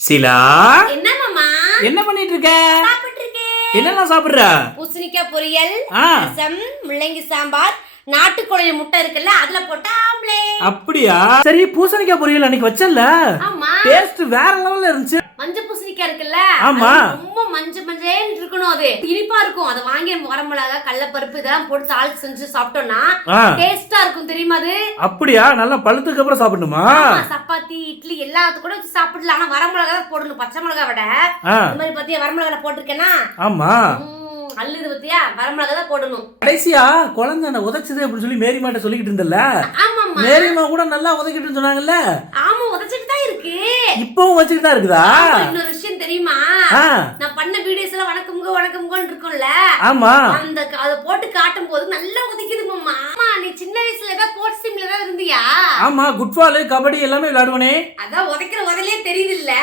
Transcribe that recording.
சிலா, என்ன மாமா? என்ன பண்ணிட்டு இருக்க? சாப்பிட்டு இருக்கேன். என்னெல்லாம் சாப்பிடுற? பூசணிக்காய் பொரியல், ரசம், முள்ளங்கி சாம்பார், நாட்டுக்கோழி முட்டை இருக்குல்ல அதுல போட்ட ஆம்லேட். அப்படியா? சரி, பூசணிக்காய் பொரியல் அன்னைக்கு வச்சல்ல, ஆமா. டேஸ்ட் வேற லெவல்ல இருந்துச்சு. மஞ்சள் பூசணிக்காய் இருக்குல்ல, ஆமா, ரொம்ப மஞ்சள் மஞ்சள் இருக்கணும். அது இனிப்பா இருக்கும். அதை வாங்கி வரமிளகா, கடலைப்பருப்பு இதெல்லாம் போட்டு தாளிச்சு செஞ்சு சாப்பிட்டோம்னா டேஸ்டா இருக்கும். தெரியுமா அது? அப்படியா? நல்லா பழுத்துக்கு அப்புறம் சாப்பிடணுமா? சப்பாத்தி, இட்லி எல்லாத்துக்கும் கூட வச்சு சாப்பிடலாம். ஆனா வரமிளகா தான் போடணும், பச்சை மிளகா விட. இந்த மாதிரி பத்தியா வரமிளகா போட்டிருக்கேன்னா? ஆமா, அல்லது பத்தியா வரமிளகா தான் போடணும். கடைசியா குழந்தை உதைச்சது அப்படின்னு சொல்லி மேரிமாட்ட சொல்லிக்கிட்டு இருந்தல்ல, மேரிமா கூட நல்லா உதைக்கிட்டு சொன்னாங்கல்ல. ஆமா, உதைச்சிட்டு தான் இருக்கு. இப்பவும் வச்சுட்டு தான் இருக்குதா? இன்னொரு விஷயம் தெரியுமா? நான் பண்ண வீடியோஸ் எல்லாம் வணக்கம்கோ வணக்கம்கோன்னு இருக்கும்ல, ஆமா, அந்த அதை போட்டு காட்டும் போது நல்லா உதைக்குது மாமா. ஆமா, நீ சின்ன வயசுல ஏதாவது ஸ்போர்ட்ஸ் டீம்ல தான் இருந்தியா? ஆமா, குட்பால், கபடி எல்லாமே விளையாடுவனே. அதான் உதைக்கிற உதலையே தெரியுது இல்ல.